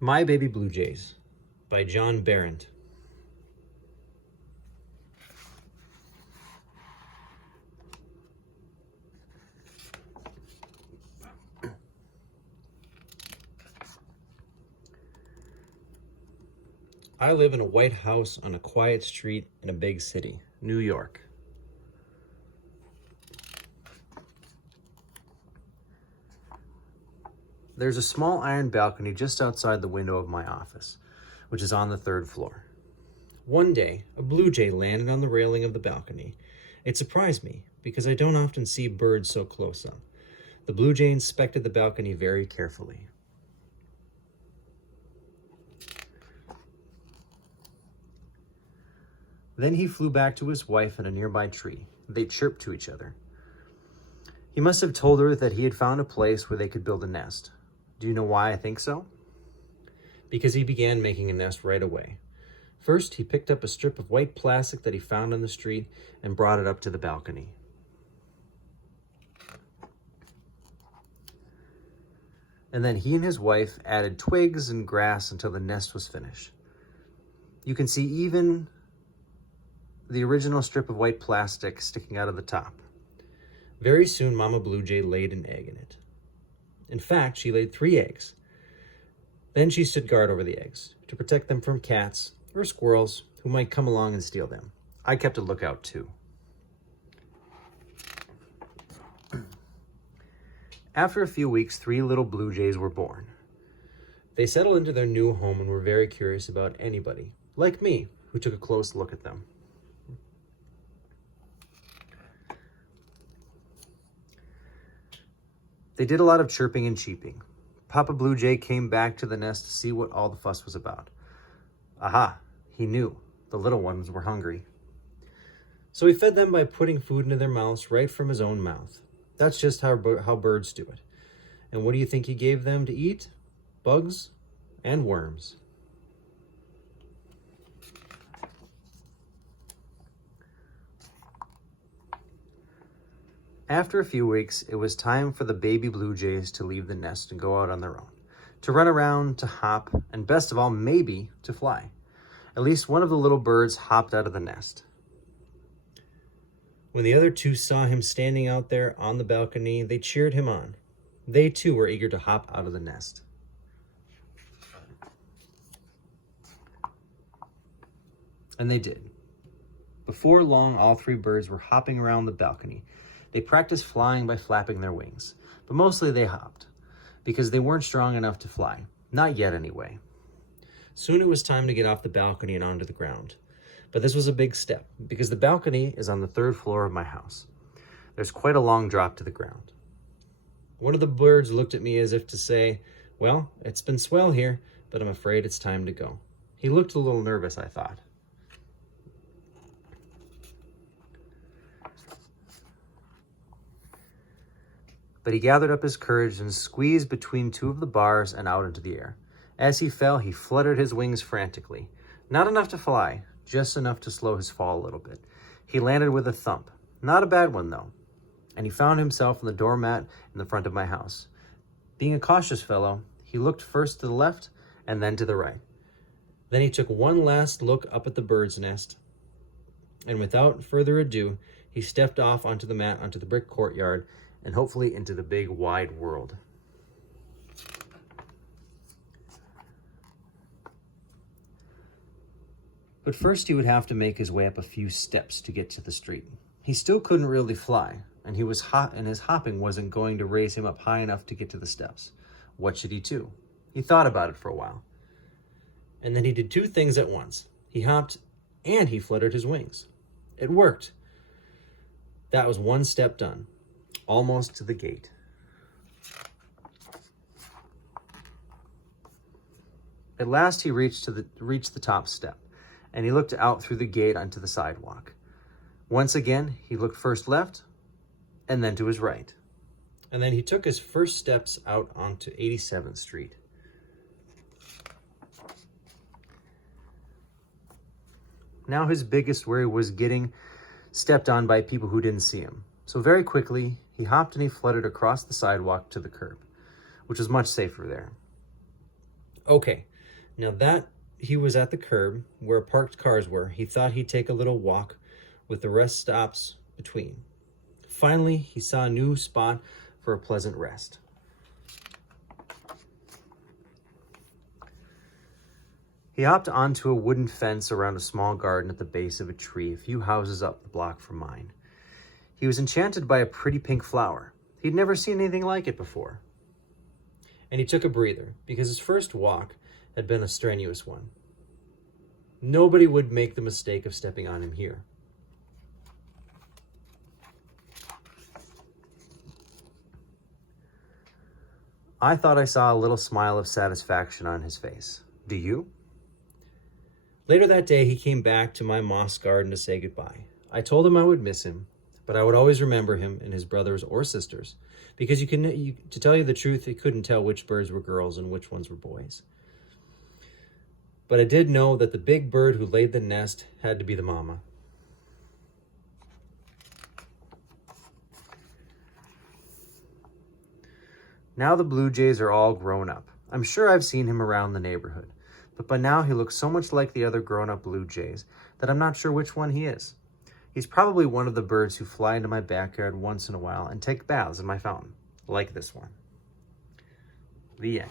My Baby Blue Jays by John Berendt. I live in a white house on a quiet street in a big city, New York. There's a small iron balcony just outside the window of my office, which is on the third floor. One day, a blue jay landed on the railing of the balcony. It surprised me because I don't often see birds so close up. The blue jay inspected the balcony very carefully. Then he flew back to his wife in a nearby tree. They chirped to each other. He must have told her that he had found a place where they could build a nest. Do you know why I think so? Because he began making a nest right away. First, he picked up a strip of white plastic that he found on the street and brought it up to the balcony. And then he and his wife added twigs and grass until the nest was finished. You can see even the original strip of white plastic sticking out of the top. Very soon, Mama Blue Jay laid an egg in it. In fact, she laid 3 eggs. Then she stood guard over the eggs to protect them from cats or squirrels who might come along and steal them. I kept a lookout too. After a few weeks, 3 little blue jays were born. They settled into their new home and were very curious about anybody, like me, who took a close look at them. They did a lot of chirping and cheeping. Papa Blue Jay came back to the nest to see what all the fuss was about. Aha, he knew. The little ones were hungry. So he fed them by putting food into their mouths right from his own mouth. That's just how birds do it. And what do you think he gave them to eat? Bugs and worms. After a few weeks, it was time for the baby blue jays to leave the nest and go out on their own, to run around, to hop, and best of all, maybe to fly. At least one of the little birds hopped out of the nest. When the other 2 saw him standing out there on the balcony, they cheered him on. They too were eager to hop out of the nest. And they did. Before long, all 3 birds were hopping around the balcony. They practiced flying by flapping their wings, but mostly they hopped, because they weren't strong enough to fly. Not yet, anyway. Soon it was time to get off the balcony and onto the ground. But this was a big step, because the balcony is on the 3rd floor of my house. There's quite a long drop to the ground. One of the birds looked at me as if to say, well, it's been swell here, but I'm afraid it's time to go. He looked a little nervous, I thought. But he gathered up his courage and squeezed between 2 of the bars and out into the air. As he fell, he fluttered his wings frantically. Not enough to fly, just enough to slow his fall a little bit. He landed with a thump. Not a bad one, though. And he found himself on the doormat in the front of my house. Being a cautious fellow, he looked first to the left and then to the right. Then he took one last look up at the bird's nest. And without further ado, he stepped off onto the mat, onto the brick courtyard, and hopefully into the big, wide world. But first he would have to make his way up a few steps to get to the street. He still couldn't really fly, and his hopping wasn't going to raise him up high enough to get to the steps. What should he do? He thought about it for a while. And then he did 2 things at once. He hopped and he fluttered his wings. It worked. That was 1 step done. Almost to the gate. At last he reached the top step, and he looked out through the gate onto the sidewalk. Once again, he looked first left, and then to his right. And then he took his first steps out onto 87th Street. Now his biggest worry was getting stepped on by people who didn't see him. So very quickly, he hopped and he fluttered across the sidewalk to the curb, which was much safer there. Okay, now that he was at the curb where parked cars were, he thought he'd take a little walk with the rest stops between. Finally, he saw a new spot for a pleasant rest. He hopped onto a wooden fence around a small garden at the base of a tree a few houses up the block from mine. He was enchanted by a pretty pink flower. He'd never seen anything like it before. And he took a breather, because his first walk had been a strenuous one. Nobody would make the mistake of stepping on him here. I thought I saw a little smile of satisfaction on his face. Do you? Later that day, he came back to my moss garden to say goodbye. I told him I would miss him, but I would always remember him and his brothers or sisters, because to tell you the truth, he couldn't tell which birds were girls and which ones were boys. But I did know that the big bird who laid the nest had to be the mama. Now the blue jays are all grown up. I'm sure I've seen him around the neighborhood, but by now he looks so much like the other grown-up blue jays that I'm not sure which one he is. He's probably one of the birds who fly into my backyard once in a while and take baths in my fountain, like this one. The end.